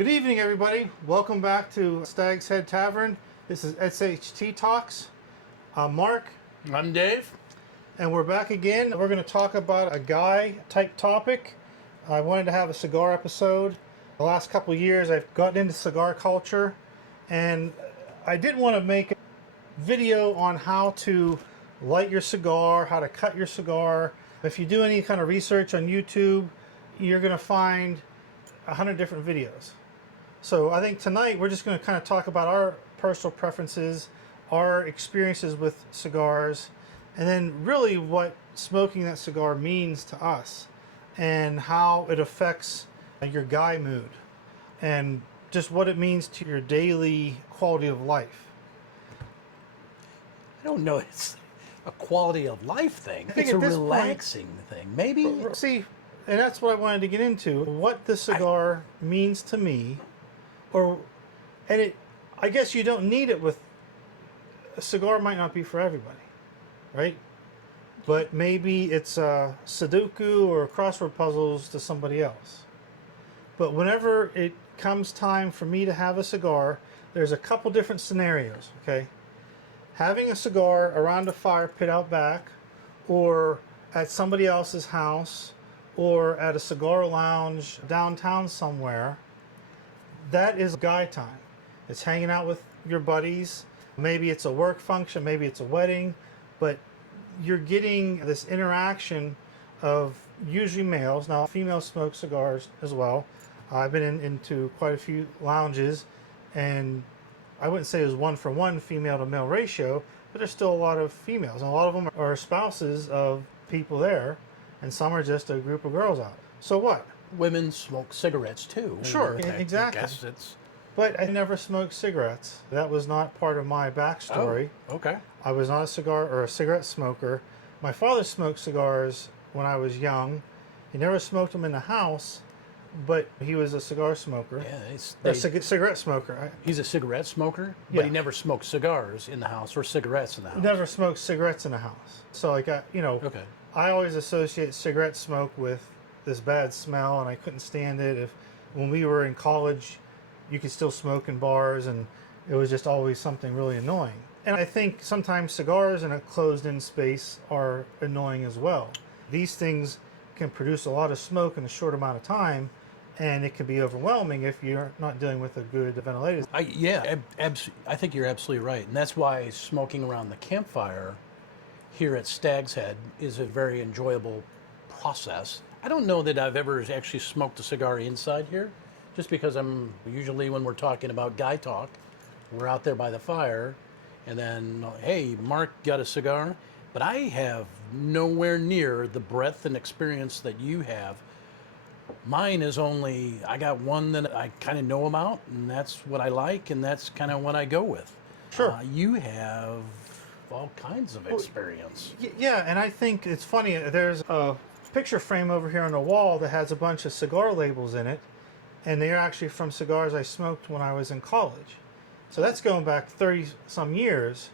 Good evening, everybody. Welcome back to StagsHead Tavern. This is SHT Talks. I'm Mark. I'm Dave. And we're back again. We're going to talk about a guy type topic. I wanted to have a cigar episode. The last couple of years, I've gotten into cigar culture, and I did want to make a video on how to light your cigar, how to cut your cigar. If you do any kind of research on YouTube, you're going to find 100 different videos. So I think tonight we're just going to kind of talk about our personal preferences, our experiences with cigars, and then really what smoking that cigar means to us and how it affects your guy mood and just what it means to your daily quality of life. I don't know. It's a quality of life thing. I think It's a at this relaxing thing. Maybe. See, and that's what I wanted to get into. What the cigar means to me, I guess you don't need it with a cigar. Might not be for everybody, right? But maybe it's a Sudoku or crossword puzzles to somebody else. But whenever it comes time for me to have a cigar, there's a couple different scenarios. Okay, having a cigar around a fire pit out back, or at somebody else's house, or at a cigar lounge downtown somewhere, that is guy time. It's hanging out with your buddies. Maybe it's a work function, maybe it's a wedding, but you're getting this interaction of usually males. Now, females smoke cigars as well. I've been into quite a few lounges, and I wouldn't say it was 1-for-1 female to male ratio, but there's still a lot of females, and a lot of them are spouses of people there, and some are just a group of girls out. So what? Women smoke cigarettes too. Sure, exactly. I guess it's... But I never smoked cigarettes. That was not part of my backstory. Oh, okay. I was not a cigar or a cigarette smoker. My father smoked cigars when I was young. He never smoked them in the house, but he was a cigar smoker. Yeah, Cigarette smoker. He's a cigarette smoker, Yeah. but he never smoked cigars in the house or cigarettes in the house. Never smoked cigarettes in the house. So Okay. I always associate cigarette smoke with this bad smell, and I couldn't stand it. When we were in college, you could still smoke in bars, and it was just always something really annoying. And I think sometimes cigars in a closed-in space are annoying as well. These things can produce a lot of smoke in a short amount of time, and it can be overwhelming if you're not dealing with a good ventilator. I think you're absolutely right. And that's why smoking around the campfire here at StagsHead is a very enjoyable process. I don't know that I've ever actually smoked a cigar inside here, just because I'm usually, when we're talking about guy talk, we're out there by the fire, and then, hey, Mark got a cigar, but I have nowhere near the breadth and experience that you have. Mine is I got one that I kind of know about, and that's what I like, and that's kind of what I go with. Sure. You have all kinds of experience. Yeah, and I think it's funny. There's a picture frame over here on the wall that has a bunch of cigar labels in it, and they're actually from cigars I smoked when I was in college. So that's going back 30 some years,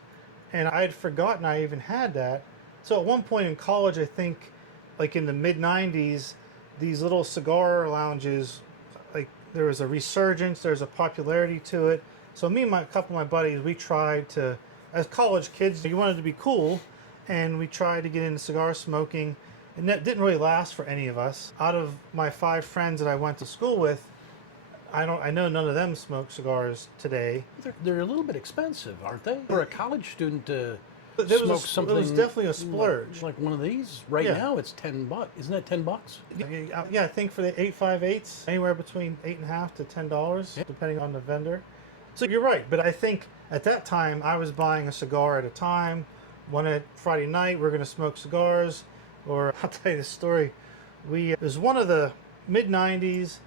and I had forgotten I even had that. So at one point in college, I think like in the mid 90s, these little cigar lounges, like there was a resurgence, there's a popularity to it. So me and a couple of my buddies, we tried to, as college kids, you wanted to be cool, and we tried to get into cigar smoking. And that didn't really last for any of us. Out of my 5 friends that I went to school with, I know none of them smoke cigars today. They're a little bit expensive, aren't they? For a college student to Smoke something. It was definitely a splurge. Like one of these right now, it's $10. Isn't that $10? Yeah, I think for the 858s, anywhere between $8.50 to $10, depending on the vendor. So you're right, but I think at that time I was buying a cigar at a time. One at Friday night, we're going to smoke cigars. Or I'll tell you the story. It was one of the mid 90s.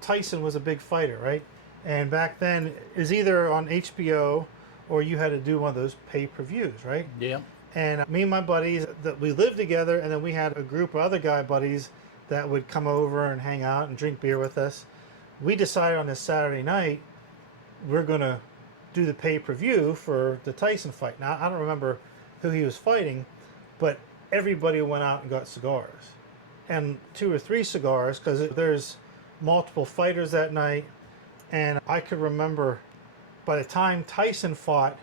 Tyson was a big fighter, right? And back then, it was either on HBO or you had to do one of those pay-per-views, right? Yeah. And me and my buddies, that we lived together, and then we had a group of other guy buddies that would come over and hang out and drink beer with us. We decided on this Saturday night, we're going to do the pay-per-view for the Tyson fight. Now, I don't remember who he was fighting, but everybody went out and got cigars. And 2 or 3 cigars, because there's multiple fighters that night. And I could remember by the time Tyson fought,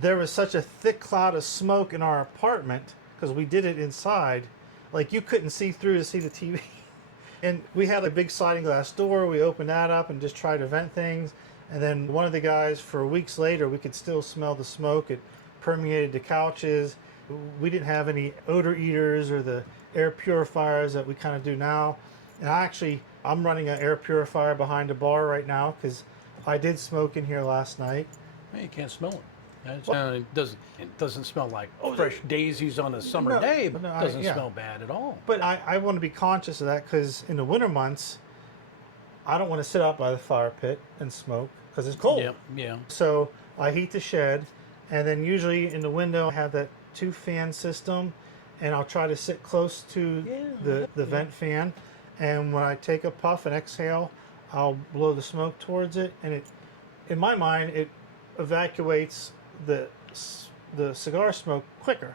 there was such a thick cloud of smoke in our apartment because we did it inside. Like you couldn't see through to see the TV. And we had a big sliding glass door. We opened that up and just tried to vent things. And then one of the guys, for weeks later, we could still smell the smoke. It permeated the couches. We didn't have any odor eaters or the air purifiers that we kind of do now. And I'm running an air purifier behind the bar right now because I did smoke in here last night. Hey, you can't smell it. It doesn't smell like fresh daisies on a summer day, but it doesn't smell bad at all. But I want to be conscious of that because in the winter months, I don't want to sit out by the fire pit and smoke because it's cold. Yeah. So I heat the shed, and then usually in the window I have that 2-fan system, and I'll try to sit close to the vent fan. And when I take a puff and exhale, I'll blow the smoke towards it, and in my mind, it evacuates the cigar smoke quicker.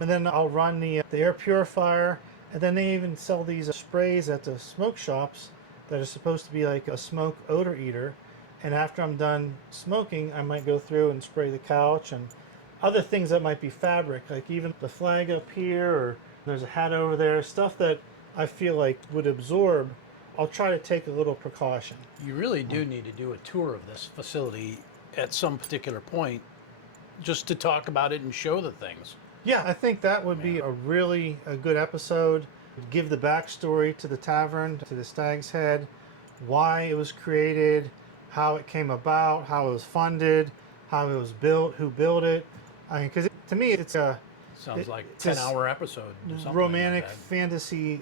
And then I'll run the air purifier, and then they even sell these sprays at the smoke shops that are supposed to be like a smoke odor eater. And after I'm done smoking, I might go through and spray the couch and other things that might be fabric, like even the flag up here, or there's a hat over there, stuff that I feel like would absorb. I'll try to take a little precaution. You really do need to do a tour of this facility at some particular point just to talk about it and show the things. Yeah, I think that would be a good episode. Give the backstory to the tavern, to the Stag's Head, why it was created, how it came about, how it was funded, how it was built, who built it. I mean, because to me, it's sounds like a 10-hour episode. Romantic fantasy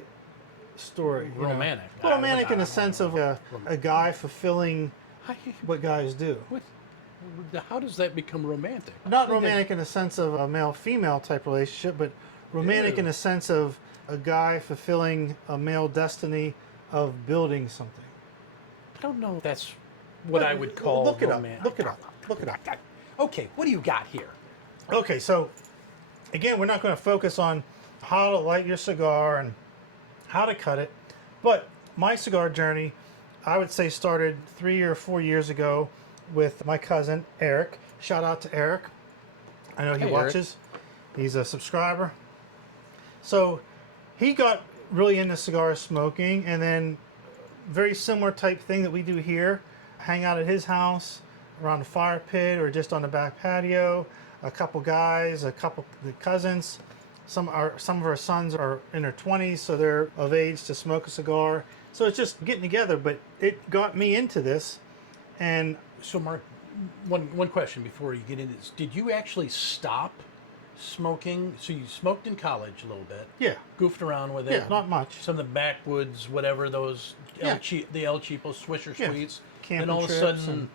story. Romantic. Romantic in the sense of a guy fulfilling what guys do. How does that become romantic? Not romantic in the sense of a male-female type relationship, but romantic in the sense of a guy fulfilling a male destiny of building something. I don't know if that's what I would call romantic. Look it up. Okay, what do you got here? Okay, so again, we're not going to focus on how to light your cigar and how to cut it, but my cigar journey, I would say, started 3 or 4 years ago with my cousin Eric. Shout out to Eric. I know he watches. Eric. He's a subscriber. So he got really into cigar smoking, and then very similar type thing that we do here. Hang out at his house around the fire pit or just on the back patio. A couple guys, a couple cousins. Some of our sons are in their 20s, so they're of age to smoke a cigar. So it's just getting together, but it got me into this. And so, Mark, one question before you get into this. Did you actually stop smoking? So you smoked in college a little bit. Yeah. Goofed around with it. Yeah, not much. Some of the backwoods, whatever, those the El Cheapo Swisher Sweets. Camping then all of a trips sudden,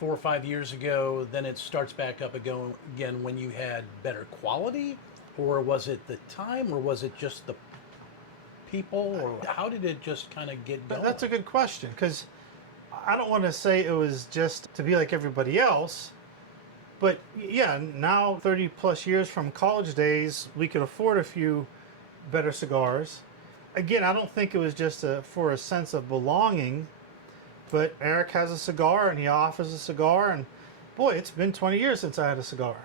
4 or 5 years ago, then it starts back up again when you had better quality? Or was it the time, or was it just the people, or how did it just kind of get going? That's a good question, because I don't want to say it was just to be like everybody else, but yeah, now 30 plus years from college days, we could afford a few better cigars. Again, I don't think it was just for a sense of belonging, but Eric has a cigar and he offers a cigar, and boy, it's been 20 years since I had a cigar.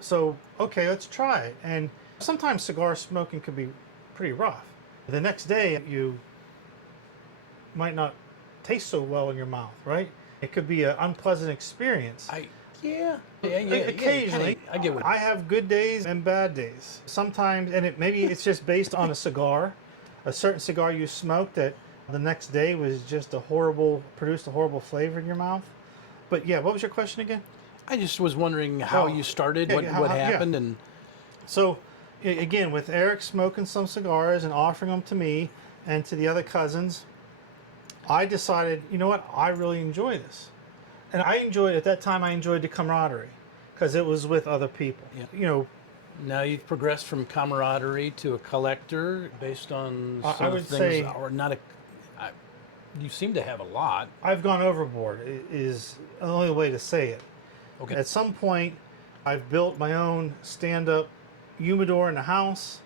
So, okay, let's try it. And sometimes cigar smoking can be pretty rough. The next day, you might not taste so well in your mouth, right? It could be an unpleasant experience. Occasionally, I get what I have good days and bad days. Sometimes, and maybe it's just based on a cigar, a certain cigar you smoked that the next day was just produced a horrible flavor in your mouth. But yeah, what was your question again? I just was wondering how you started, what happened, and so again, with Eric smoking some cigars and offering them to me and to the other cousins, I decided, you know what, I really enjoy this. And I enjoyed the camaraderie because it was with other people. Yeah. You know, now you've progressed from camaraderie to a collector based on some I would things, say, or not a. You seem to have a lot. I've gone overboard is the only way to say it. Okay. At some point, I've built my own stand-up humidor in the house.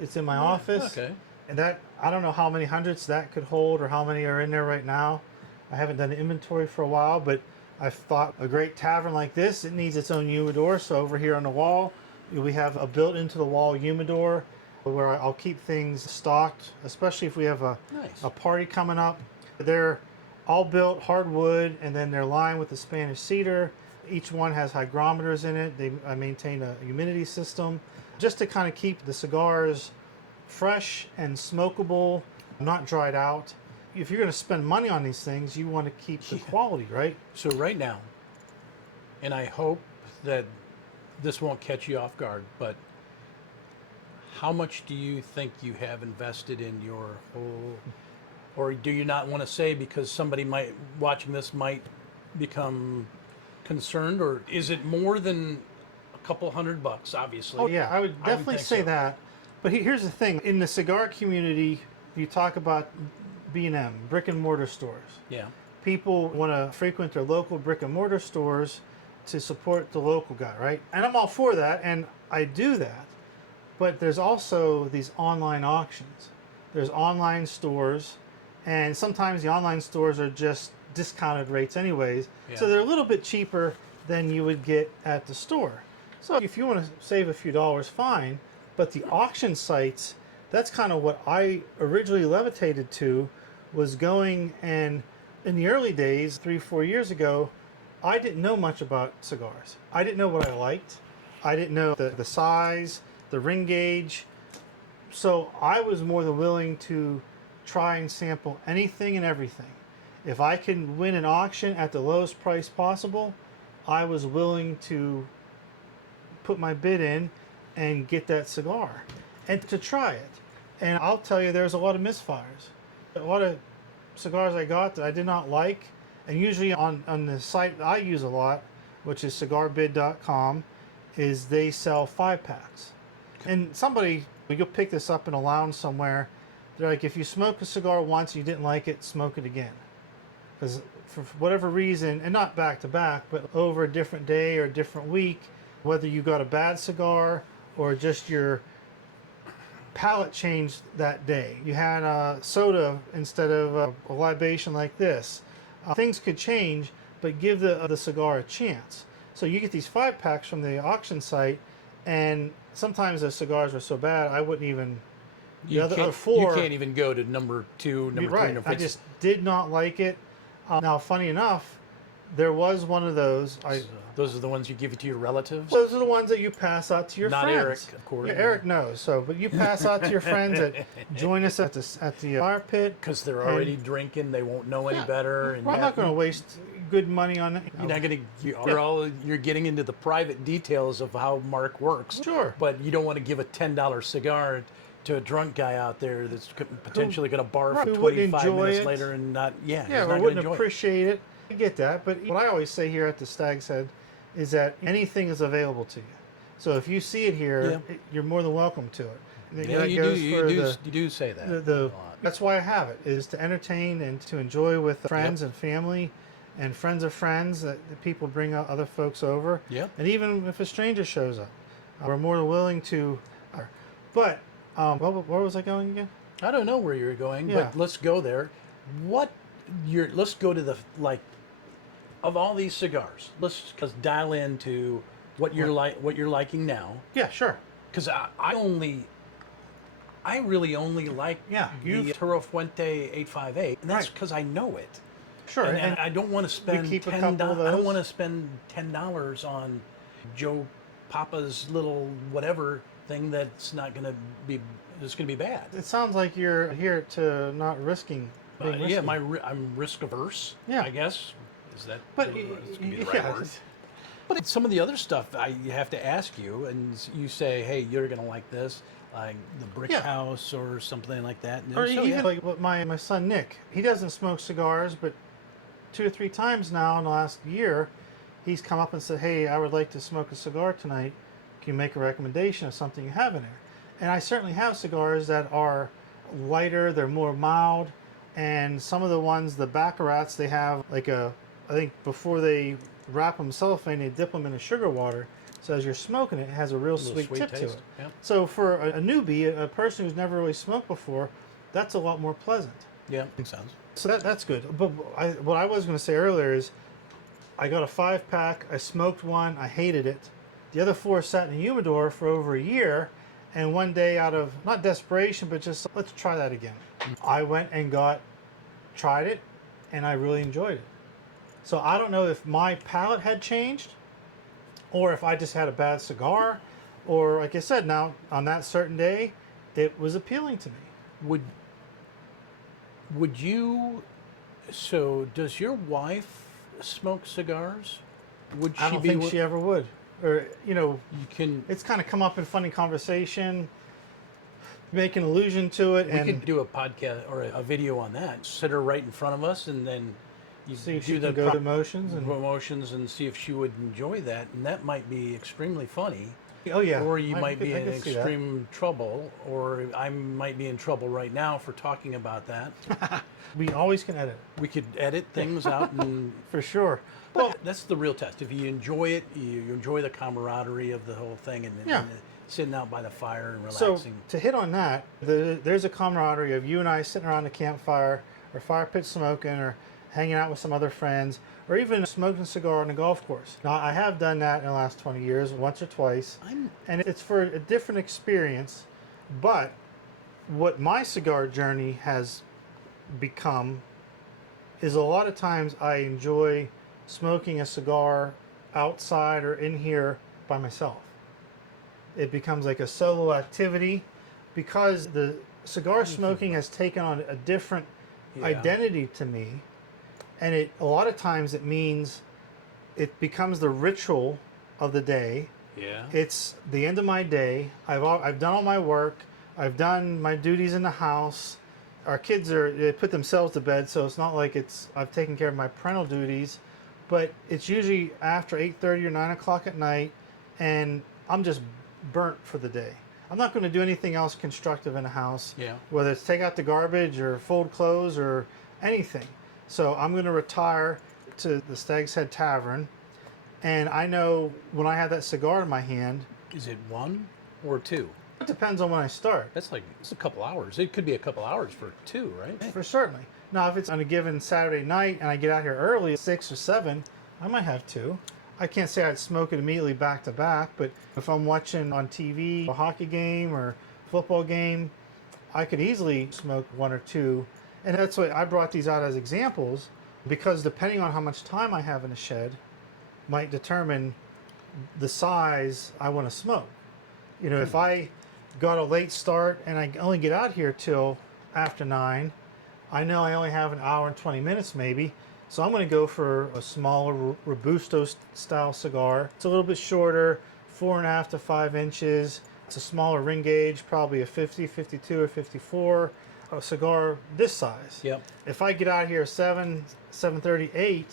It's in my office. Okay. And that, I don't know how many hundreds that could hold or how many are in there right now. I haven't done an inventory for a while, but I've thought a great tavern like this, it needs its own humidor. So over here on the wall, we have a built into the wall humidor where I'll keep things stocked, especially if we have Nice. a party coming up. They're all built hardwood, and then they're lined with the Spanish cedar. Each one has hygrometers in it. I maintain a humidity system just to kind of keep the cigars fresh and smokable, not dried out. If you're going to spend money on these things, you want to keep the quality, right? So right now, and I hope that this won't catch you off guard, but how much do you think you have invested in your whole, or do you not want to say because somebody might watching this might become concerned, or is it more than a couple $100? Obviously. Oh yeah, I would definitely think say so. that. But here's the thing: in the cigar community, you talk about B&M, brick and mortar stores. Yeah. People want to frequent their local brick and mortar stores to support the local guy, right? And I'm all for that, and I do that. But there's also these online auctions. There's online stores, and sometimes the online stores are just discounted rates anyways. Yeah. So they're a little bit cheaper than you would get at the store. So if you want to save a few dollars, fine. But the auction sites, that's kind of what I originally levitated to, was going, and in the early days, 3-4 years ago, I didn't know much about cigars. I didn't know what I liked. I didn't know the size, the ring gauge. So I was more than willing to try and sample anything and everything. If I can win an auction at the lowest price possible, I was willing to put my bid in and get that cigar and to try it. And I'll tell you, there's a lot of misfires. A lot of cigars I got that I did not like, and usually on the site I use a lot, which is cigarbid.com, is they sell 5-packs. And somebody, you'll pick this up in a lounge somewhere, they're like, if you smoke a cigar once and you didn't like it, smoke it again. Because for whatever reason, and not back to back, but over a different day or a different week, whether you got a bad cigar or just your palate changed that day. You had a soda instead of a libation like this. Things could change, but give the cigar a chance. So you get these 5-packs from the auction site, and sometimes the cigars are so bad I wouldn't even. The other 4. You can't even go to number 2, number 3, Right. number 4. I just did not like it. Now, funny enough, there was one of those. Those are the ones you give it to your relatives? Those are the ones that you pass out to your Not friends. Eric, of course. Yeah, Eric knows. So, but you pass out to your friends that join us at the fire pit. Because they're already drinking, they won't know any better. And Well, I'm not going to waste good money on it. You're not going to. You're getting into the private details of how Mark works. Sure. But you don't want to give a $10 cigar to a drunk guy out there that's potentially going to barf Who wouldn't 25 enjoy minutes it. later and not. Yeah. Yeah, he's or not wouldn't gonna enjoy appreciate it. I get that, but what I always say here at the Stag's Head is that anything is available to you. So if you see it here, you're more than welcome to it. Yeah, That you goes do. for You do say that. a lot. That's why I have it, is to entertain and to enjoy with friends and family and friends of friends, that people bring out other folks over. Yep. And even if a stranger shows up, we're more than willing to. But where was I going again? I don't know where you're going, Yeah. but let's go there. Let's go to the of all these cigars. Let's dial into what you're liking now. Yeah, sure. Because I really only like the Toro Fuente 858, and that's because I know it. Sure. And I don't want to spend keep a $10. couple of I don't those. want to spend $10 on Joe Papa's little whatever thing that's not going to be. It's going to be bad. It sounds like you're here to not risking. Being risky. I'm risk averse. Yeah. I guess is that. But it's gonna be the right yeah, word. But some of the other stuff you have to ask you, and you say, "Hey, you're going to like this." Like the Brick House or something like that. And or even like what my son Nick, he doesn't smoke cigars, but 2 or 3 times now in the last year, he's come up and said, "Hey, I would like to smoke a cigar tonight. Can you make a recommendation of something you have in there?" And I certainly have cigars that are lighter, they're more mild, and some of the ones, the Baccarats, they have like I think before they wrap them cellophane, they dip them in a sugar water. So as you're smoking it, it has a real sweet tip to it. Yeah. So for a newbie, a person who's never really smoked before, that's a lot more pleasant. Yeah, makes sense. So that's good. But what I was going to say earlier is I got a 5-pack. I smoked one. I hated it. The other 4 sat in the humidor for over a year. And one day, out of not desperation, but just let's try that again, I went and tried it, and I really enjoyed it. So I don't know if my palate had changed, or if I just had a bad cigar, or like I said, now on that certain day, it was appealing to me. Would you? So does your wife smoke cigars? Would she I don't think she ever would. Or, You can. it's kind of come up in funny conversation, make an allusion to it, We and could do a podcast or a video on that. Sit her right in front of us, and then you see if do she the can go to motions. And emotions and see if she would enjoy that, and that might be extremely funny. oh yeah, Or you I might could- be I in could see that. extreme trouble, or I might be in trouble right now for talking about that. We always can edit We could edit things out, and for sure. well, Well, that's the real test. If you enjoy it, you enjoy the camaraderie of the whole thing, and, Yeah. and sitting out by the fire and so relaxing. to hit on that, there's a camaraderie of you and I sitting around the campfire, or fire pit smoking, or hanging out with some other friends, or even smoking a cigar on a golf course. Now, I have done that in the last 20 years, once or twice, and it's for a different experience. But what my cigar journey has become is a lot of times I enjoy smoking a cigar outside or in here by myself. It becomes like a solo activity because the cigar smoking has taken on a different Yeah. identity to me, and a lot of times it means it becomes the ritual of the day. Yeah. It's the end of my day. I've done all my work. I've done my duties in the house. Our kids they put themselves to bed, so it's not like I've taken care of my parental duties. But it's usually after 8:30 or 9 o'clock at night, and I'm just burnt for the day. I'm not going to do anything else constructive in the house, Yeah. whether it's take out the garbage or fold clothes or anything. So I'm going to retire to the StagsHead Tavern, and I know when I have that cigar in my hand, Is it 1 or 2? it depends on when I start. It's a couple hours. It could be a couple hours for 2, right? For certainly. Now, if it's on a given Saturday night and I get out here early at 6 or 7, I might have 2. I can't say I'd smoke it immediately back to back, but if I'm watching on TV a hockey game or football game, I could easily smoke 1 or 2. And that's why I brought these out as examples, because depending on how much time I have in the shed might determine the size I want to smoke. You know, if I got a late start and I only get out here till after 9, I know I only have an hour and 20 minutes maybe, so I'm going to go for a smaller Robusto style cigar. It's a little bit shorter, 4.5 to 5 inches. It's a smaller ring gauge, probably a 50, 52, or 54. A cigar this size. Yep. If I get out here 7:30, 8,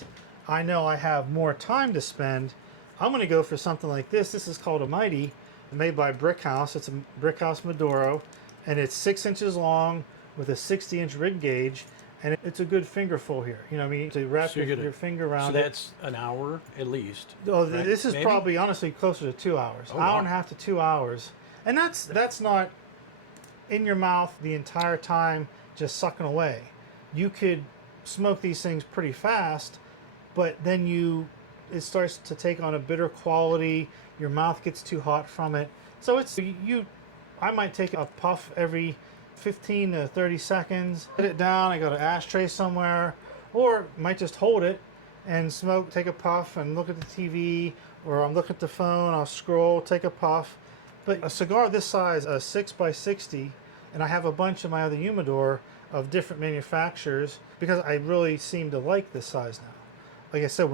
I know I have more time to spend. I'm going to go for something like this. This is called a Mighty, made by Brickhouse. It's a Brickhouse Maduro, and it's 6 inches long with a 60-inch rig gauge, and it's a good fingerful here. You know what I mean? To wrap So you're gonna- your finger around So it. that's an hour at least. Oh, right? this is Maybe? probably honestly closer to 2 hours. Oh, Hour wow. and a half to 2 hours. And that's not in your mouth the entire time just sucking away. You could smoke these things pretty fast, but then it starts to take on a bitter quality. Your mouth gets too hot from it. So I might take a puff every 15 to 30 seconds, put it down, I got an ashtray somewhere, or might just hold it and smoke, take a puff and look at the TV, or I'm looking at the phone, I'll scroll, take a puff. But a cigar this size, a 6x60, and I have a bunch in my other humidor of different manufacturers because I really seem to like this size now. Like I said,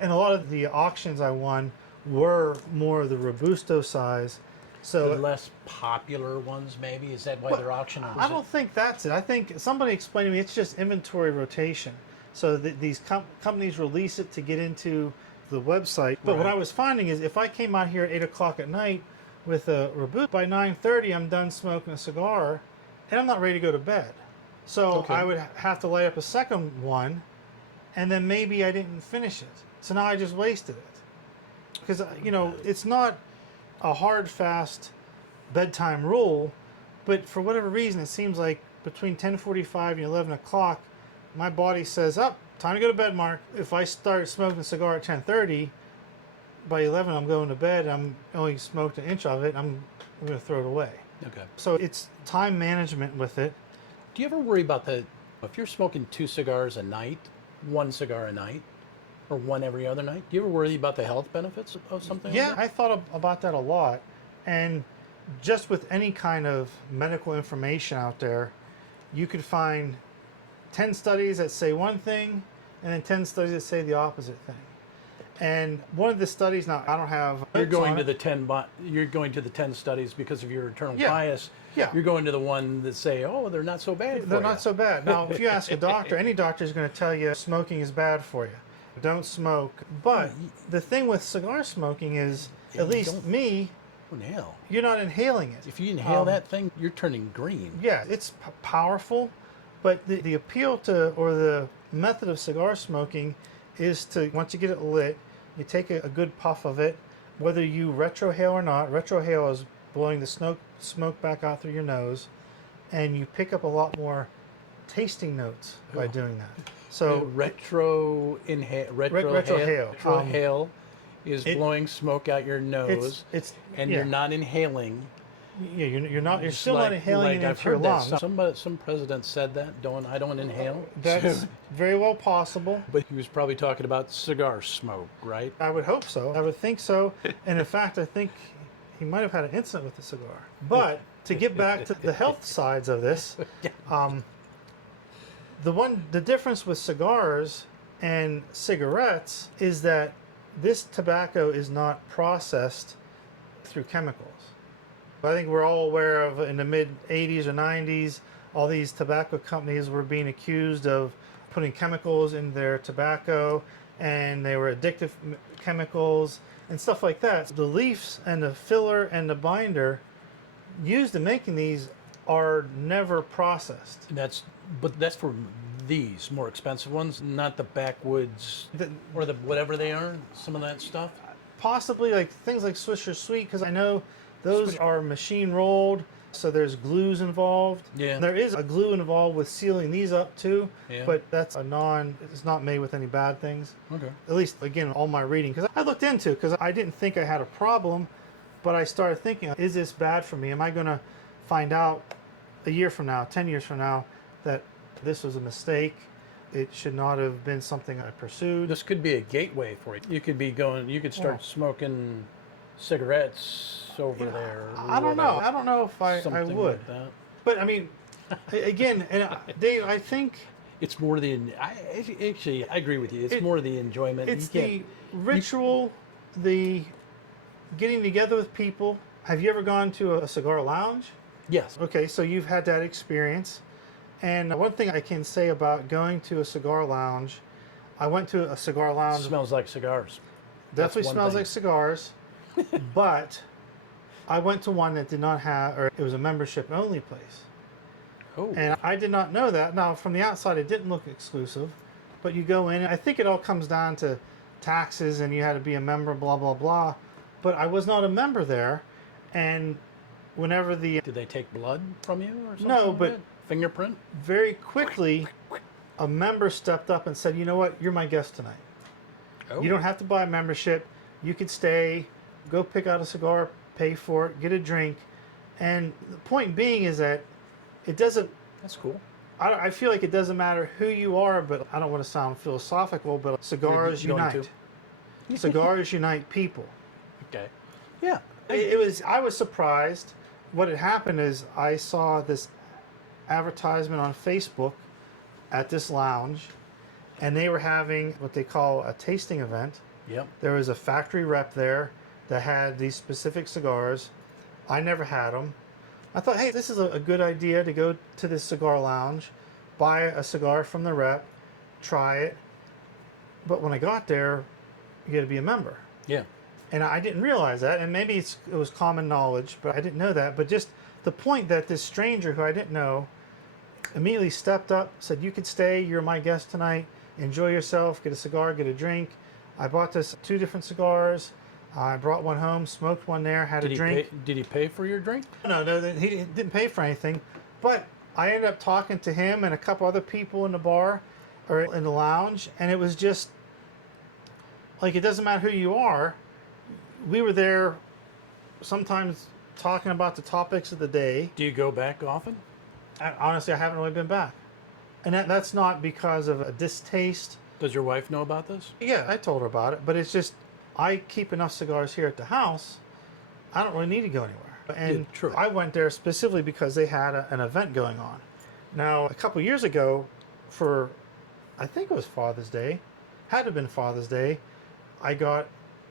and a lot of the auctions I won were more of the Robusto size. So The less popular ones, maybe? Is that why they're auctioning? I don't think that's it. I think somebody explained to me it's just inventory rotation. So these companies release it to get into the website. But what Right. I was finding is if I came out here at 8 o'clock at night with a Robusto, by 9:30 I'm done smoking a cigar and I'm not ready to go to bed. So Okay. I would have to light up a second one, and then maybe I didn't finish it. So now I just wasted it. Because, it's not a hard, fast bedtime rule, but for whatever reason, it seems like between 10:45 and 11 o'clock, My body says, "Up, time to go to bed, Mark." If I start smoking a cigar at 10:30, by 11 I'm going to bed. I'm only smoked an inch of it. I'm going to throw it away. Okay. So it's time management with it. Do you ever worry about if you're smoking 2 cigars a night, 1 cigar a night, or 1 every other night? Do you ever worry about the health benefits of something Yeah, like that? I thought about that a lot. And just with any kind of medical information out there, you could find 10 studies that say one thing and then 10 studies that say the opposite thing. And one of the studies, now I don't have You're notes going on to it. the 10 you're going to the 10 studies because of your internal Yeah. bias. Yeah. You're going to the one that say, "Oh, they're not so bad for They're you." not so bad. Now, if you ask a doctor, any doctor is going to tell you smoking is bad for you. Don't smoke. But the thing with cigar smoking is, Yeah, at you least don't- me, What the hell? you're not inhaling it. If you inhale that thing, you're turning green. Yeah, it's powerful, but the appeal to, or the method of cigar smoking is to, once you get it lit, you take a good puff of it, whether you retrohale or not. Retrohale is blowing the smoke back out through your nose, and you pick up a lot more tasting notes by doing that. So retrohale is blowing smoke out your nose, and yeah. you're not inhaling. Yeah, you're Just still not inhaling it I've into your heard that lungs. some president said that. I don't inhale. That's very well possible. But he was probably talking about cigar smoke, right? I would hope so. I would think so. And in fact, I think he might have had an incident with the cigar. But to get back to the health sides of this, the difference with cigars and cigarettes is that this tobacco is not processed through chemicals. I think we're all aware of, in the mid 80s or 90s, all these tobacco companies were being accused of putting chemicals in their tobacco, and they were addictive chemicals and stuff like that. The leaves and the filler and the binder used in making these are never processed. But that's for these more expensive ones, not the backwoods or the whatever they are. Some of that stuff. Possibly like things like Swisher Sweet, because I know those are machine rolled, so there's glues involved. Yeah. There is a glue involved with sealing these up too, Yeah. but that's it's not made with any bad things. Okay. At least, again, all my reading, because I looked into it, because I didn't think I had a problem, but I started thinking, is this bad for me? Am I going to find out a year from now, 10 years from now, that this was a mistake? It should not have been something I pursued. This could be a gateway for you. You could start smoking cigarettes over there. I don't know. I don't know if I Something would. like that. But I mean, again, and Dave, I think It's more actually, I agree with you. It's more the enjoyment. it's the ritual, the getting together with people. Have you ever gone to a cigar lounge? Yes. Okay, so you've had that experience. And one thing I can say about going to a cigar lounge, I went to a cigar It lounge. smells like cigars. Definitely That's one smells thing. like cigars. But I went to one that did not have, or it was a membership only place. Oh. And I did not know that. Now, from the outside, it didn't look exclusive. But you go in, and I think it all comes down to taxes, and you had to be a member, blah, blah, blah. But I was not a member there. And whenever Did they take blood from you or something? No, like but- that? Fingerprint? very quickly, a member stepped up and said, you know what, you're my guest tonight. Oh. You don't have to buy a membership. You could stay, go pick out a cigar, pay for it, get a drink. And the point being is that it doesn't, That's cool. I feel like it doesn't matter who you are, but I don't want to sound philosophical, but cigars You're going unite. Cigars unite people. Okay. Yeah. I was surprised. What had happened is I saw this advertisement on Facebook at this lounge, and they were having what they call a tasting event. Yep. There was a factory rep there that had these specific cigars. I never had them. I thought, hey, this is a good idea to go to this cigar lounge, buy a cigar from the rep, try it. But when I got there, you had to be a member. Yeah. And I didn't realize that, and maybe it was common knowledge, but I didn't know that. But just the point that this stranger who I didn't know immediately stepped up, said, you could stay, you're my guest tonight, enjoy yourself, get a cigar, get a drink. I bought this 2 different cigars. I brought one home, smoked one there, had a drink. Did he pay for your drink? No, he didn't pay for anything. But I ended up talking to him and a couple other people in the bar, or in the lounge, and it was just like, it doesn't matter who you are. We were there sometimes talking about the topics of the day. Do you go back often? Honestly, I haven't really been back. And that's not because of a distaste. Does your wife know about this? Yeah, I told her about it, but it's just, I keep enough cigars here at the house. I don't really need to go anywhere. And Yeah, true. I went there specifically because they had an event going on. Now, a couple years ago, for, I think it was Father's Day, had to have been Father's Day, I got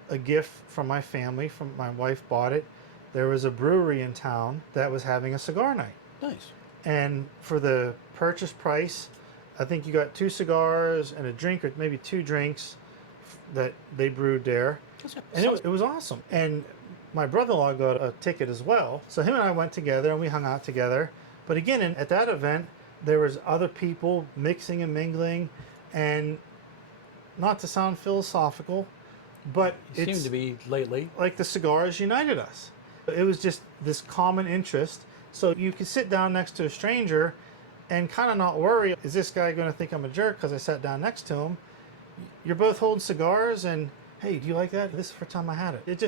a gift from my family, from my wife bought it. There was a brewery in town that was having a cigar night. Nice. And for the purchase price, I think you got 2 cigars and a drink, or maybe 2 drinks that they brewed there. And it was awesome. And my brother-in-law got a ticket as well. So him and I went together and we hung out together. But again, at that event, there was other people mixing and mingling. And not to sound philosophical, but It seemed to be lately. like the cigars united us. It was just this common interest. So you could sit down next to a stranger and kind of not worry, is this guy going to think I'm a jerk because I sat down next to him? You're both holding cigars and, hey, do you like that? This is the first time I had it.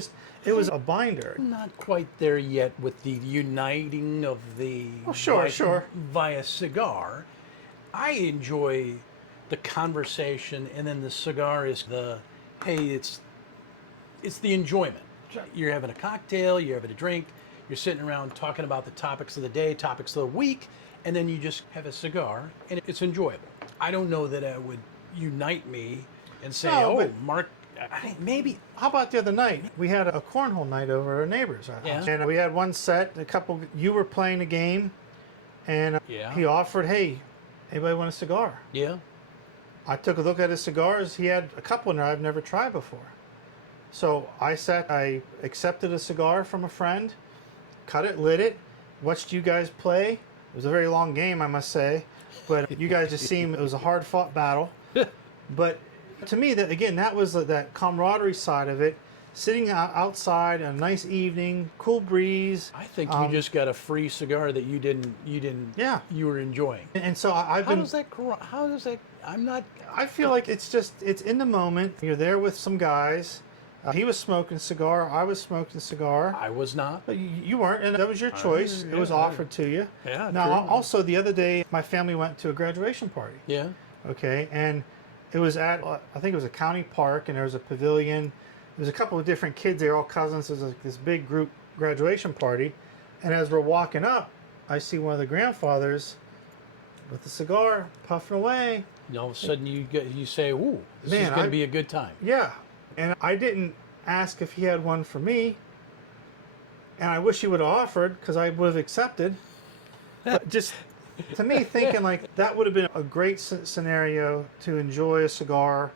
It was a binder. Not quite there yet with the uniting of the Sure. via cigar. I enjoy the conversation, and then the cigar is the, hey, it's the enjoyment. You're having a cocktail, you're having a drink, you're sitting around talking about the topics of the day, topics of the week, and then you just have a cigar, and it's enjoyable. I don't know that it would unite me and say, No, oh, but- Mark, maybe. How about the other night? We had a cornhole night over at our neighbor's house. Yeah. And we had one set, you were playing a game, and Yeah. he offered, hey, anybody want a cigar? Yeah. I took a look at his cigars. He had a couple in there I've never tried before. So I accepted a cigar from a friend, cut it, lit it, watched you guys play. It was a very long game, I must say, but you guys just seemed, it was a hard-fought battle. But to me, that was that camaraderie side of it, sitting outside on a nice evening, cool breeze. I think you just got a free cigar that you didn't. Yeah. You were enjoying. And so I've How been. does that? How does that? I'm not. I feel like it's in the moment. You're there with some guys. He was smoking a cigar. I was smoking a cigar. I was not. But you weren't, and that was your choice. It was offered to you. Yeah, Now, true. also the other day, my family went to a graduation party. Yeah. Okay, and it was at, I think it was a county park, and there was a pavilion. There was a couple of different kids. They were all cousins. It was like this big group graduation party, and as we're walking up, I see one of the grandfathers with the cigar puffing away. And all of a sudden, you say, "Ooh, this is Man, going to be a good time." Yeah, and I didn't ask if he had one for me, and I wish he would have offered because I would have accepted. But just to me, thinking like that would have been a great scenario to enjoy a cigar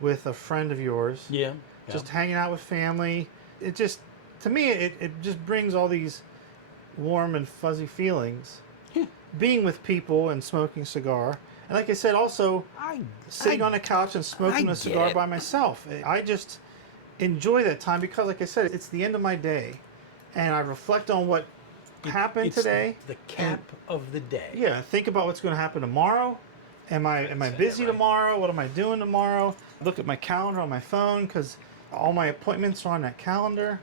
with a friend of yours. Yeah. Just hanging out with family. It just, to me, it just brings all these warm and fuzzy feelings. Being with people and smoking a cigar. And like I said, also sitting on a couch and smoking I a cigar get it. by myself. I just enjoy that time because, like I said, it's the end of my day. And I reflect on what happened It's today. the cap of the day. Yeah, think about what's going to happen tomorrow. Am I busy right. tomorrow? What am I doing tomorrow? Look at my calendar on my phone because all my appointments are on that calendar.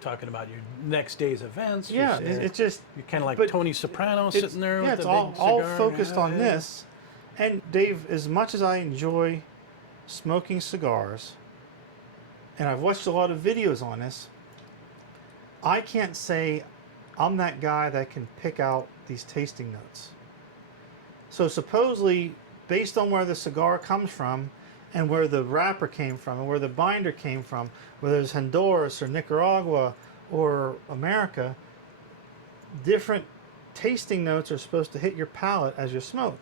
Talking about your next day's events. Yeah, You're, it's just you're kind of like but Tony Soprano it's- sitting there yeah, with it's a all, big all cigar. focused on Yeah. this. And Dave, as much as I enjoy smoking cigars, and I've watched a lot of videos on this, I can't say I'm that guy that can pick out these tasting notes. So supposedly, based on where the cigar comes from, and where the wrapper came from, and where the binder came from, whether it's Honduras or Nicaragua or America, different tasting notes are supposed to hit your palate as you smoke.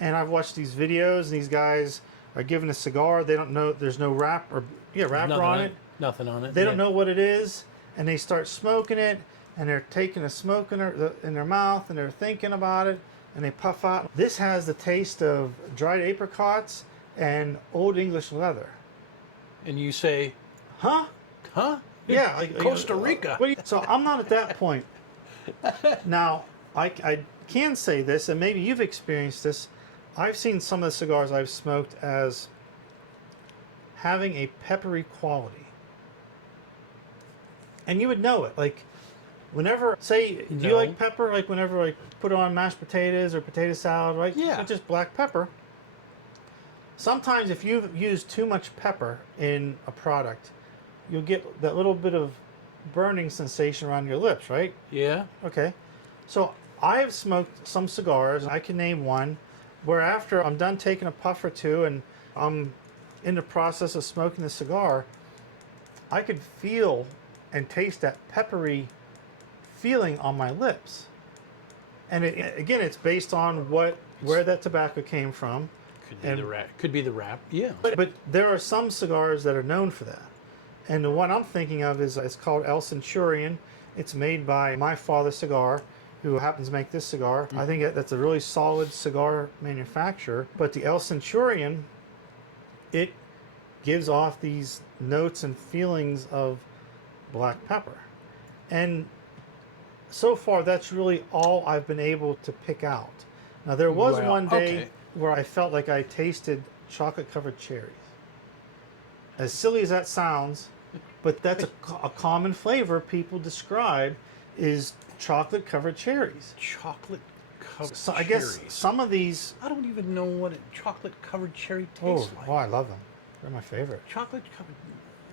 And I've watched these videos, and these guys are given a cigar. They don't know, there's no wrapper on it. Nothing on it. They don't know what it is, and they start smoking it, and they're taking a smoke in their mouth, and they're thinking about it, and they puff out. This has the taste of dried apricots and Old English leather. And you say, Huh? huh? Yeah. like, Costa Rica. So I'm not at that point. Now, I can say this, and maybe you've experienced this. I've seen some of the cigars I've smoked as having a peppery quality. And you would know it. Like, whenever, say, do you No. like pepper? Like, whenever, like, put it on mashed potatoes or potato salad, right? Yeah. It's just black pepper. Sometimes if you use too much pepper in a product, you'll get that little bit of burning sensation around your lips, right? Yeah. Okay. So I've smoked some cigars, and I can name one, where after I'm done taking a puff or two and I'm in the process of smoking the cigar, I could feel and taste that peppery feeling on my lips. And again, it's based on where that tobacco came from. Could be the wrap. Could be the wrap. Yeah. But there are some cigars that are known for that. And the one I'm thinking of is it's called El Centurion. It's made by My Father Cigar, who happens to make this cigar. I think that's a really solid cigar manufacturer. But the El Centurion, it gives off these notes and feelings of black pepper. And so far, that's really all I've been able to pick out. Now, there was Well, one day okay. where I felt like I tasted chocolate-covered cherries. As silly as that sounds, but that's a common flavor people describe is chocolate-covered cherries. Chocolate covered So I cherries. guess some of these... I don't even know what a chocolate covered cherry Oh, tastes like. I love them. They're my favorite. Chocolate covered.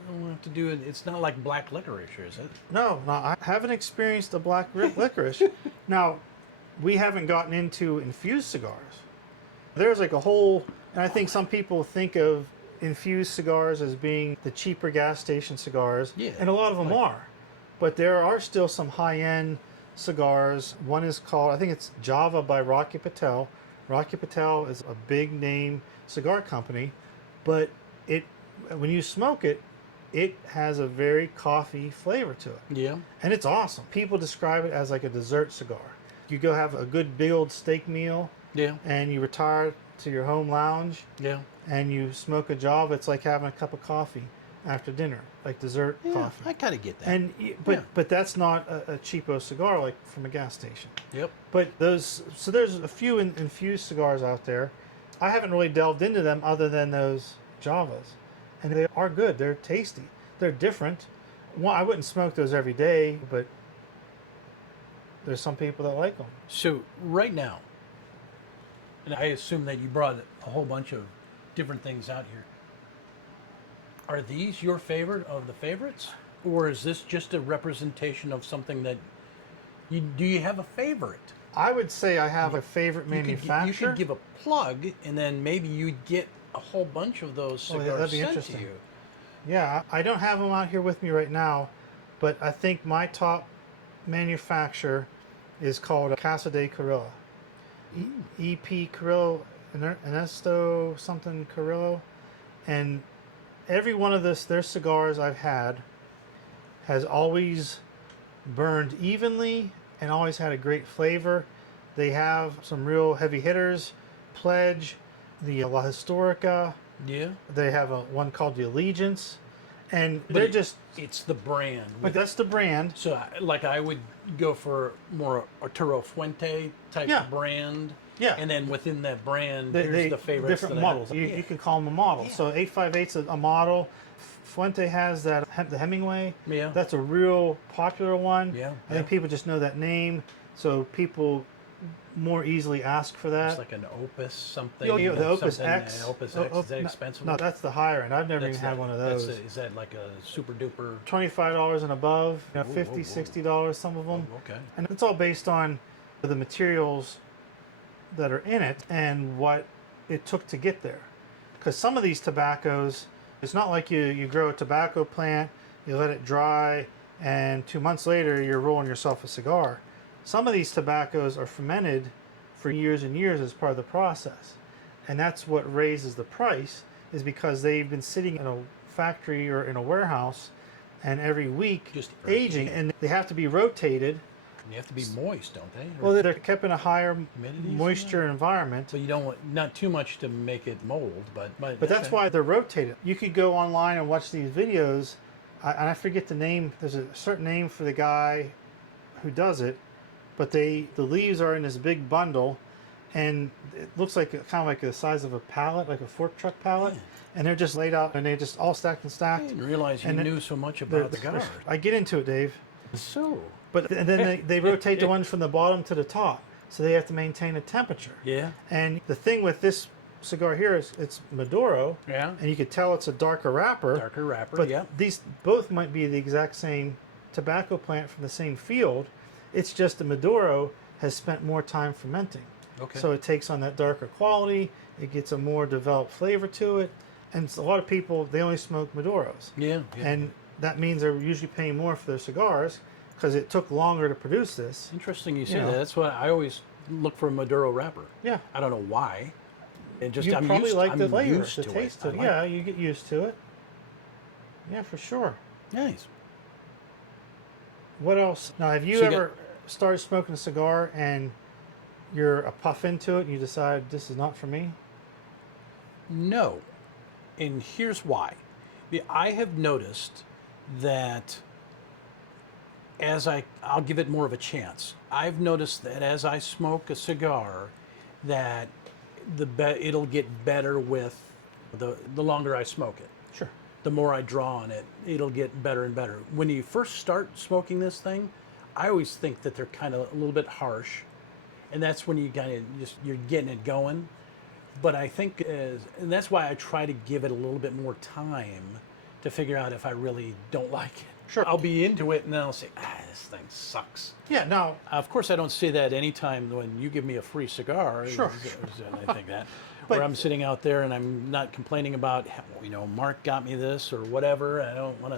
I don't have to do it. It's not like black licorice, is it? No, I haven't experienced a black licorice. Now, we haven't gotten into infused cigars. There's like a whole, and I think some people think of infused cigars as being the cheaper gas station cigars, Yeah, and a lot of them are. But there are still some high-end cigars. One is called, I think it's Java by Rocky Patel. Rocky Patel is a big name cigar company, but when you smoke it, it has a very coffee flavor to it. Yeah. And it's awesome. People describe it as like a dessert cigar. You go have a good big old steak meal, Yeah. and you retire to your home lounge, Yeah. and you smoke a Java. It's like having a cup of coffee after dinner, like dessert Yeah. coffee. I kind of get that. And but that's not a cheapo cigar like from a gas station. Yep. But there's a few infused cigars out there. I haven't really delved into them other than those Javas, and they are good. They're tasty. They're different. Well, I wouldn't smoke those every day, but there's some people that like them. So right now, and I assume that you brought a whole bunch of different things out here. Are these your favorite of the favorites, or is this just a representation of something that do you have a favorite? I would say I have a favorite manufacturer. You could give a plug, and then maybe you'd get a whole bunch of those Oh, yeah, cigars that'd be sent interesting. to you. Yeah, I don't have them out here with me right now, but I think my top manufacturer is called Casa de Carrillo. EP Carrillo, Ernesto something Carrillo. And every one of their cigars I've had has always burned evenly and always had a great flavor. They have some real heavy hitters, Pledge, the La Historica. Yeah. They have one called the Allegiance, and But they're just. it's the brand. But that's the brand. So, like, I would go for more Arturo Fuente type Yeah. brand. Yeah. And then within that brand, there's the favorites. Different that models. I, You can call them a model. Yeah. So 858's a model. Fuente has that the Hemingway. Yeah. That's a real popular one. Yeah, I think people just know that name, so people more easily ask for that. It's like an Opus something. The Opus something, X. Opus Oh, X, is that no, expensive? No, that's the higher end. I've never That's even had that- one of that's those. is that like a super duper? $25 and above, Whoa, $50, whoa, whoa. $60, some of them. Oh, okay. And it's all based on the materials that are in it and what it took to get there. Because some of these tobaccos, it's not like you grow a tobacco plant, you let it dry, and 2 months later you're rolling yourself a cigar. Some of these tobaccos are fermented for years and years as part of the process. And that's what raises the price, is because they've been sitting in a factory or in a warehouse and every week Just aging, and they have to be rotated. You have to be moist, don't they? Well, they're kept in a higher Humidity or moisture environment, So you don't want not too much to make it mold, but that's okay. why they're rotated. You could go online and watch these videos, and I forget the name. There's a certain name for the guy who does it, but the leaves are in this big bundle, and it looks like kind of like the size of a pallet, like a fork truck pallet, and they're just laid out and they just all stacked and I stacked. didn't realize you And knew so much They're- about cigars. I get into it, Dave. So, And then they rotate the ones from the bottom to the top, so they have to maintain a temperature. yeah, And the thing with this cigar here is it's Maduro, yeah, and you could tell it's a darker wrapper. darker wrapper, But yeah. these both might be the exact same tobacco plant from the same field. It's just the Maduro has spent more time fermenting. Okay. So it takes on that darker quality. It gets a more developed flavor to it. And a lot of people, they only smoke Maduros. Yeah, yeah. And that means they're usually paying more for their cigars because it took longer to produce this. Interesting you say know. that. That's why I always look for a Maduro wrapper. Yeah. I don't know why. It just You I'm probably used, like I'm the flavor, used the to taste it. of it. I Yeah, you get used to it. Yeah, for sure. Nice. What else? Now, have you So you ever started smoking a cigar and you're a puff into it and you decide this is not for me? No. And here's why. I have noticed that I'll give it more of a chance. I've noticed that as I smoke a cigar, that it'll get better with the longer I smoke it. Sure. The more I draw on it, it'll get better and better. When you first start smoking this thing, I always think that they're kind of a little bit harsh, and that's when you kind of you're getting it going. But I think, and that's why I try to give it a little bit more time to figure out if I really don't like it. Sure. I'll be into it, and then I'll say, this thing sucks. Yeah, now, Of course, I don't say that anytime when you give me a free cigar. Sure. I think that. But- Where I'm sitting out there and I'm not complaining about, Mark got me this or whatever. I don't want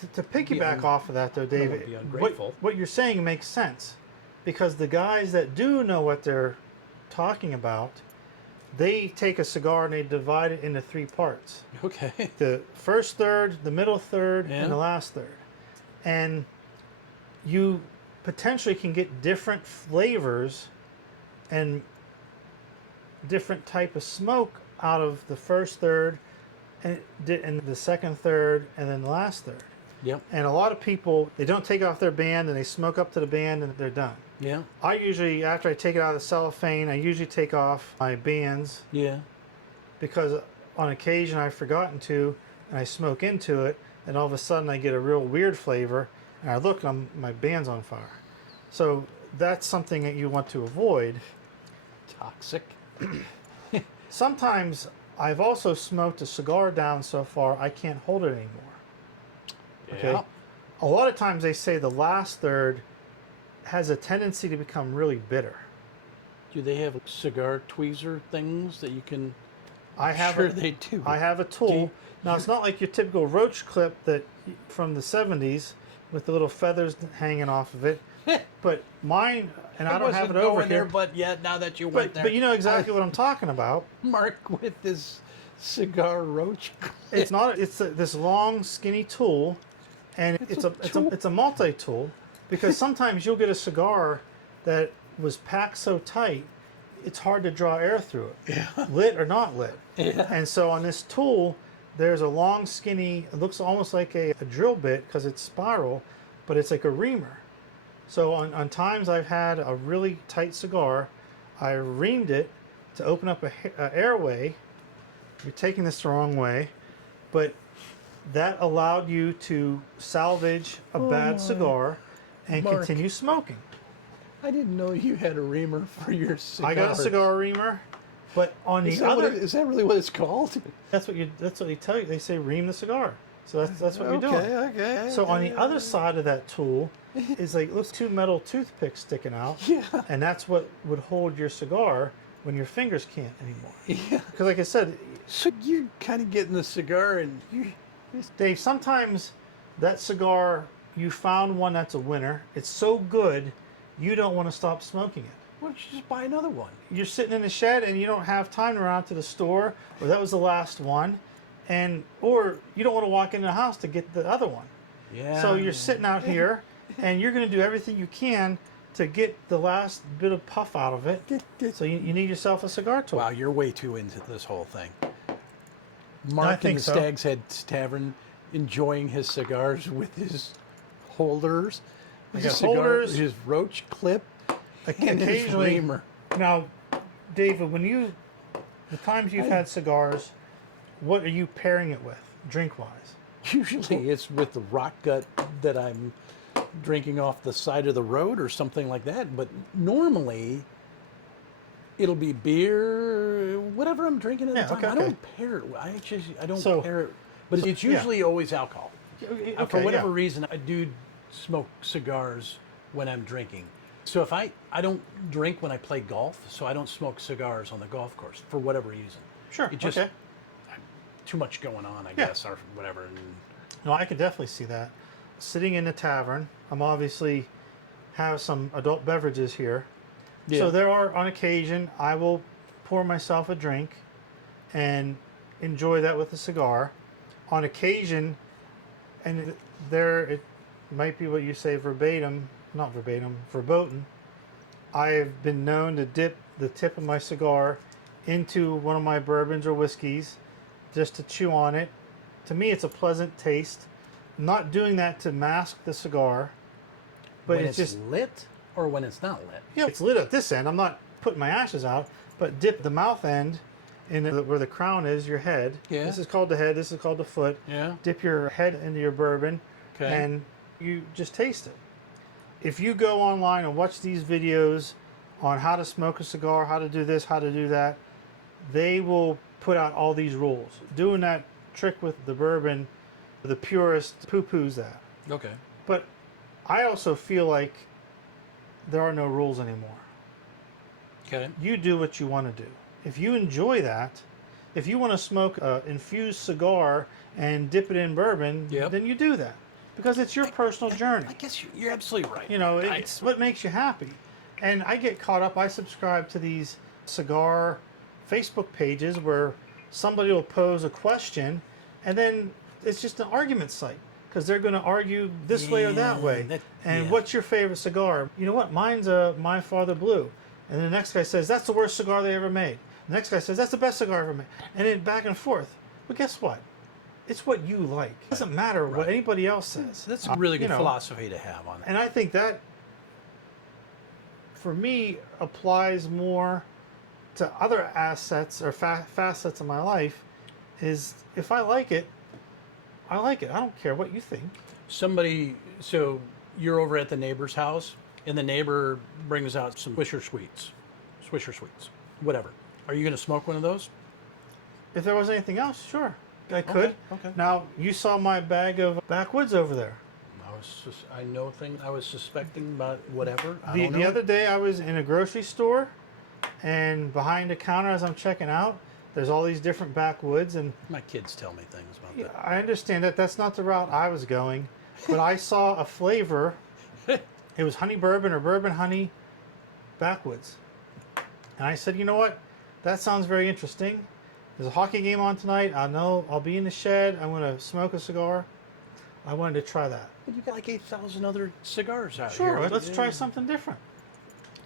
to. to piggyback off of that, though, wanna David, be ungrateful. what you're saying makes sense because the guys that do know what they're talking about, they take a cigar and they divide it into three parts. Okay. The first third, the middle third, Yeah. and the last third. And you potentially can get different flavors and different type of smoke out of the first third and the second third and then the last third. Yep. And a lot of people, they don't take off their band and they smoke up to the band and they're done. Yeah. I usually, after I take it out of the cellophane, I usually take off my bands Yeah. because on occasion I've forgotten to and I smoke into it and all of a sudden I get a real weird flavor and I look and my band's on fire. So that's something that you want to avoid. Toxic. Sometimes I've also smoked a cigar down so far I can't hold it anymore. Okay. Yeah. A lot of times they say the last third has a tendency to become really bitter. Do they have cigar tweezer things that you can? I have Sure, a, they do. I have a tool. Do you- Now it's not like your typical roach clip that from the 70s with the little feathers hanging off of it, but mine, and I don't have it wasn't over going there, here. but yeah, now that you went there, But you know exactly what I'm talking about. Mark with this cigar roach. It's not. It's this long, skinny tool, and It's a tool. it's a multi tool, because sometimes you'll get a cigar that was packed so tight, it's hard to draw air through it, lit or not lit. Yeah. And so on this tool, there's a long, skinny. It looks almost like a drill bit because it's spiral, but it's like a reamer. So on times I've had a really tight cigar, I reamed it to open up a airway. You're taking this the wrong way, but that allowed you to salvage a bad cigar and Mark. continue smoking. I didn't know you had a reamer for your cigar. I got a cigar reamer, but on the other, Is that really what it's called? that's what they tell you. They say ream the cigar. So that's what you're doing. Okay. So on the other side of that tool is like looks two metal toothpicks sticking out, Yeah. and that's what would hold your cigar when your fingers can't anymore. Yeah. Because like I said, So you kind of get in the cigar and you. Dave, sometimes that cigar, you found one that's a winner. It's so good, you don't want to stop smoking it. Why don't you just buy another one? You're sitting in the shed and you don't have time to run out to the store, or that was the last one, or you don't want to walk into the house to get the other one. Yeah. So you're sitting out here, and you're going to do everything you can to get the last bit of puff out of it. So you need yourself a cigar tool. Wow, you're way too into this whole thing. Mark in think the so. StagsHead Tavern enjoying his cigars with his holders. I His got holders. his roach clip, and his Occasionally, reamer. now David, the times you've had cigars, what are you pairing it with, drink-wise? Usually it's with the rock gut that I'm drinking off the side of the road or something like that. But normally it'll be beer, whatever I'm drinking at the time. okay, I okay. don't pair it. I don't So- pair it. But it's usually always alcohol. Okay, For whatever reason, I do smoke cigars when I'm drinking. So if I don't drink when I play golf, so I don't smoke cigars on the golf course for whatever reason. Sure, It just, okay. too much going on, I Yeah. guess, or whatever. And No, I could definitely see that. Sitting in the tavern, I'm obviously have some adult beverages here. Yeah. So there are, on occasion, I will pour myself a drink and enjoy that with a cigar. On occasion, and there it might be what you say verbatim, not verbatim, verboten. I've been known to dip the tip of my cigar into one of my bourbons or whiskeys just to chew on it. To me, it's a pleasant taste. I'm not doing that to mask the cigar, but when it's just lit or when it's not lit. yeah, it's lit at this end. I'm not putting my ashes out, but dip the mouth end in where the crown is, your head. Yeah. This is called the head. This is called the foot. Yeah. Dip your head into your bourbon, Okay. and you just taste it. If you go online and watch these videos on how to smoke a cigar, how to do this, how to do that, they will put out all these rules. Doing that trick with the bourbon, the purist poo-poos that. Okay. But I also feel like there are no rules anymore. Okay. You do what you want to do. If you enjoy that, if you want to smoke an infused cigar and dip it in bourbon, Yep. then you do that. Because it's your personal journey. I guess you're absolutely right. You know, it's what makes you happy. And I get caught up, I subscribe to these cigar Facebook pages where somebody will pose a question and then it's just an argument site because they're going to argue this way or that Yeah, way. And what's your favorite cigar? You know what? Mine's a My Father Blue. And the next guy says, that's the worst cigar they ever made. The next guy says, that's the best cigar ever made. And then back and forth. But guess what? It's what you like. It doesn't matter what anybody else says. That's a really You good know, philosophy to have on it. and I think that, for me, applies more to other assets or facets of my life. Is if I like it, I like it. I don't care what you think. So you're over at the neighbor's house, and the neighbor brings out some Swisher Sweets, whatever. Are you going to smoke one of those? If there was anything else, sure, I could. Okay. Now, you saw my bag of backwoods over there. I know things. I was suspecting about whatever. I The don't know. other day, I was in a grocery store, and behind the counter, as I'm checking out, there's all these different backwoods, and My kids tell me things about yeah, that. I understand that that's not the route I was going, but I saw a flavor. It was honey bourbon or bourbon honey backwoods. And I said, you know what? That sounds very interesting. There's a hockey game on tonight. I know I'll be in the shed. I'm going to smoke a cigar. I wanted to try that. But you got like 8,000 other cigars out Sure, here. let's try something different.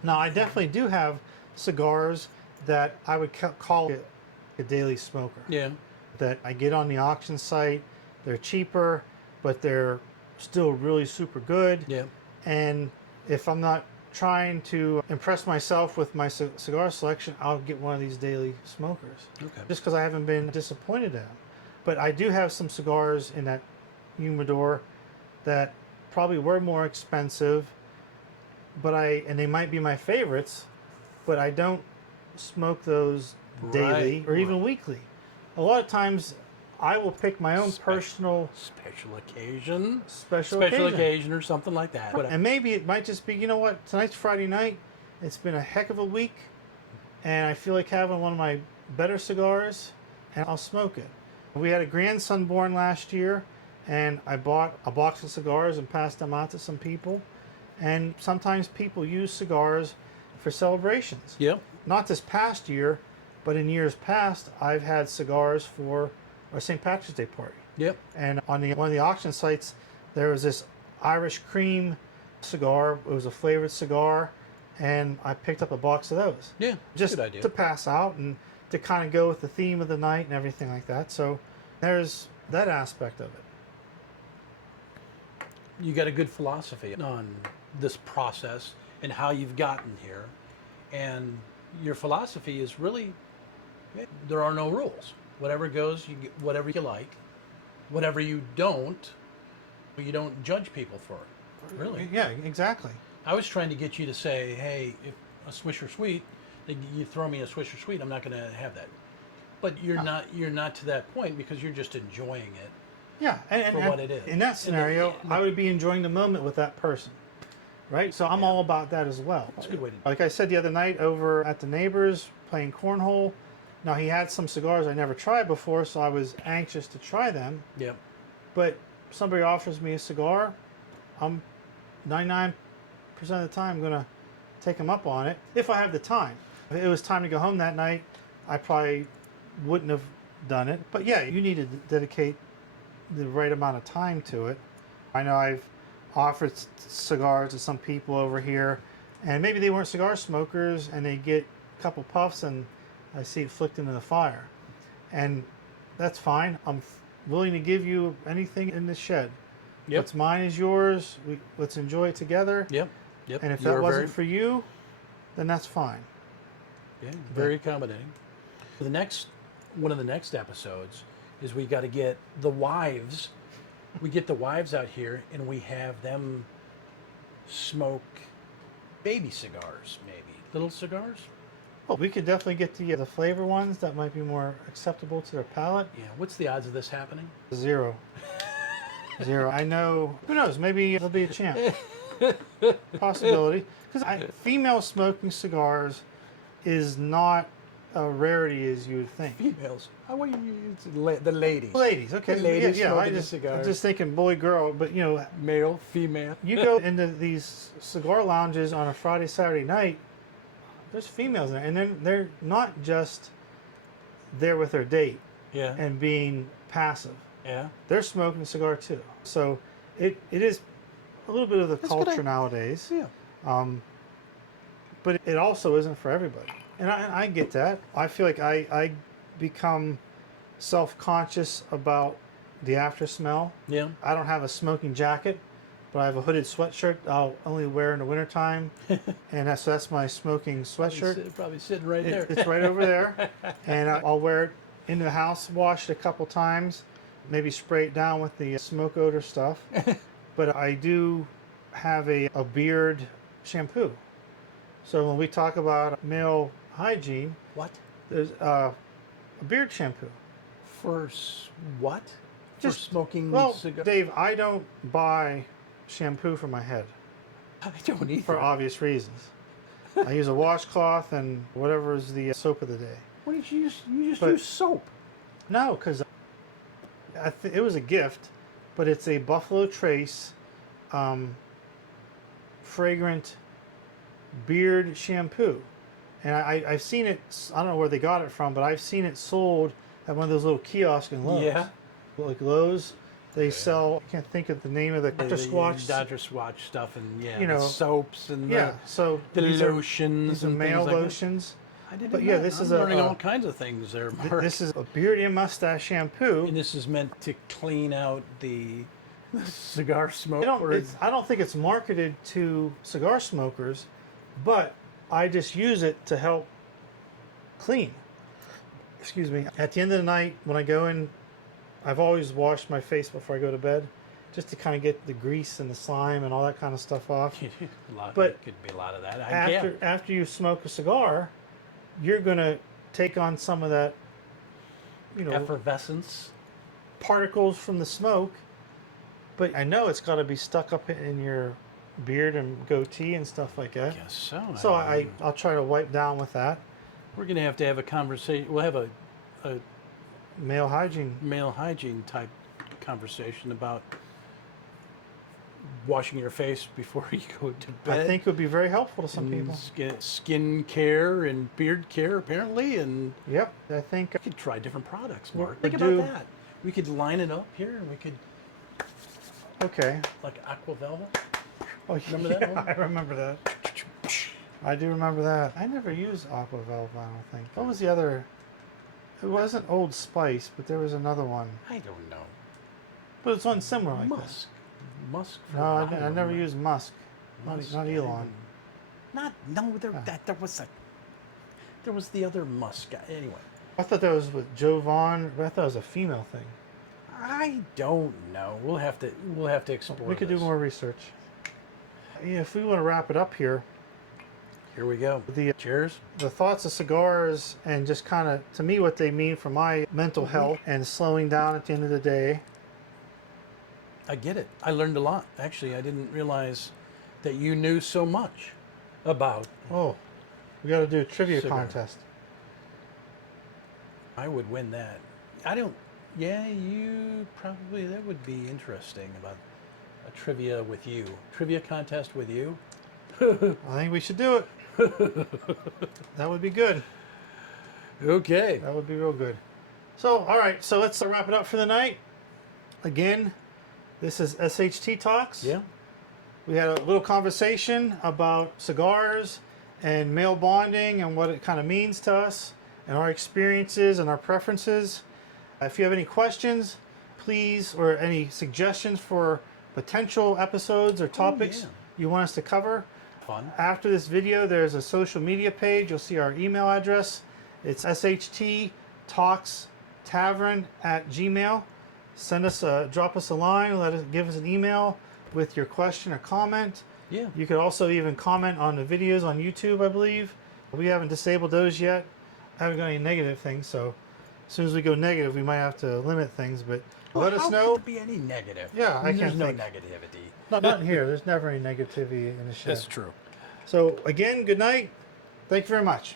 Now, I definitely do have cigars that I would call a daily smoker. Yeah. That I get on the auction site. They're cheaper, but they're still really super good. Yeah. And if I'm not trying to impress myself with my cigar selection, I'll get one of these daily smokers. Okay. Just because I haven't been disappointed in them. But I do have some cigars in that humidor that probably were more expensive, and they might be my favorites, but I don't smoke those daily or even weekly. A lot of times I will pick my own personal special occasion or something like that. and maybe it might just be, you know what, tonight's Friday night, it's been a heck of a week, and I feel like having one of my better cigars, and I'll smoke it. We had a grandson born last year, and I bought a box of cigars and passed them out to some people. And sometimes people use cigars for celebrations. Yep. Not this past year, but in years past, I've had cigars for our St. Patrick's Day party. Yep. And on one of the auction sites, there was this Irish cream cigar. It was a flavored cigar, and I picked up a box of those. Yeah. Just good idea. to pass out and to kind of go with the theme of the night and everything like that. So there's that aspect of it. You got a good philosophy on this process and how you've gotten here. And your philosophy is really there are no rules. Whatever goes, you get whatever you like. Whatever you don't judge people for it. Really. Yeah, exactly. I was trying to get you to say, hey, if a Swisher Sweet, you throw me a Swisher Sweet, I'm not going to have that. But you're not to that point because you're just enjoying it. Yeah, for what it is. In that scenario, I would be enjoying the moment with that person, right? So I'm all about that as well. That's a good way to do it. Like I said the other night over at the neighbors playing cornhole. Now he had some cigars I never tried before, so I was anxious to try them. Yep. But somebody offers me a cigar, I'm 99% of the time going to take them up on it if I have the time. If it was time to go home that night, I probably wouldn't have done it. But yeah, you need to dedicate the right amount of time to it. I know I've offered cigars to some people over here, and maybe they weren't cigar smokers, and they get a couple puffs, and I see it flicked into the fire. And that's fine. I'm willing to give you anything in this shed. Yep. What's mine is yours. Let's enjoy it together. Yep. Yep. And if that wasn't for you, then that's fine. Yeah, very accommodating. One of the next episodes is we got to get the wives. We get the wives out here and we have them smoke baby cigars, maybe little cigars. Well, we could definitely get the flavor ones that might be more acceptable to their palate. Yeah. What's the odds of this happening? 0. 0. I know. Who knows? Maybe there'll be a chance. Possibility. Because female smoking cigars is not a rarity as you would think. Females. How would you use the ladies? Ladies, okay. The ladies yeah, smoking I'm cigars. just thinking boy, girl, but Male, female. you go into these cigar lounges on a Friday, Saturday night, there's females in there, and then they're not just there with their date Yeah. and being passive. Yeah. They're smoking a cigar too. So it is a little bit of the That's good. culture nowadays. Yeah. But it also isn't for everybody. And I get that. I feel like I become self-conscious about the after smell. Yeah. I don't have a smoking jacket, but I have a hooded sweatshirt I'll only wear in the wintertime. And that's my smoking sweatshirt. Probably sitting right there. It's right over there. And I'll wear it into the house, wash it a couple times, maybe spray it down with the smoke odor stuff. But I do have a beard shampoo. So when we talk about male hygiene, What? there's a beard shampoo. For what? Just- for smoking Well, cigars? Dave, I don't buy shampoo for my head I don't either. for obvious reasons. I use a washcloth and whatever is the soap of the day. What did you use? You just But- use soap. No, because it was a gift, but it's a Buffalo Trace fragrant beard shampoo. And I've seen it, I don't know where they got it from, but I've seen it sold at one of those little kiosks in Lowe's. Yeah. Like Lowe's, they sell, I can't think of the name of the Dr. Squatch. Dr. Squatch stuff, and You the know, soaps and Yeah, so the these lotions these are and male things like that. lotions. I didn't But know yeah, that. this I'm is learning a all kinds of things there, Mark. This is a beard and mustache shampoo. And this is meant to clean out the cigar smoke. I don't think it's marketed to cigar smokers, but I just use it to help clean. Excuse me. At the end of the night, when I go in, I've always washed my face before I go to bed, just to kind of get the grease and the slime and all that kind of stuff off. But it could be a lot of that. After you smoke a cigar, you're gonna take on some of that, Effervescence. particles from the smoke. But I know it's got to be stuck up in your beard and goatee and stuff like that. I guess so. So I'll try to wipe down with that. We're going to have a conversation. We'll have a Male hygiene. male hygiene type conversation about washing your face before you go to bed. I think it would be very helpful to some and people. Skin care and beard care, apparently, and Yep, I think. we could try different products, Well, Mark. we Think do- about that. We could line it up here, and we could, Okay. like Aqua Velva. Oh, Remember yeah, that one? I remember that. I do remember that. I never used Aqua Velva, I don't think. What was the other? It wasn't Old Spice, but there was another one. I don't know. But it's one similar like Musk. Musk. that. No, I never used Musk. Not Elon. No, there, Yeah. there was a. there was the other Musk guy. Anyway, I thought that was with Joe Vaughn, but I thought it was a female thing. I don't know. We'll have to explore. We could this. do more research. Yeah, if we want to wrap it up here, Here we go. Cheers. the thoughts of cigars and just kind of, to me, what they mean for my mental health and slowing down at the end of the day. I get it. I learned a lot. Actually, I didn't realize that you knew so much about. Oh, we got to do a trivia Cigar. contest. I would win that. I don't. Yeah, you probably. That would be interesting about a trivia with you. Trivia contest with you. I think we should do it. That would be good. Okay. That would be real good. So, all right. So let's wrap it up for the night. Again, this is SHT Talks. Yeah. We had a little conversation about cigars and male bonding and what it kind of means to us and our experiences and our preferences. If you have any questions, please, or any suggestions for potential episodes or topics yeah. you want us to cover, Fun. after this video, there's a social media page. You'll see our email address. It's shttalkstavern@gmail. Send us drop us a line. Give us an email with your question or comment. Yeah. You could also even comment on the videos on YouTube, I believe. We haven't disabled those yet. I haven't got any negative things, so as soon as we go negative, we might have to limit things. But let us know. How could there be any negative? Yeah, I There's can't no think. negativity. Not here. There's never any negativity in the show. That's true. So again, good night. Thank you very much.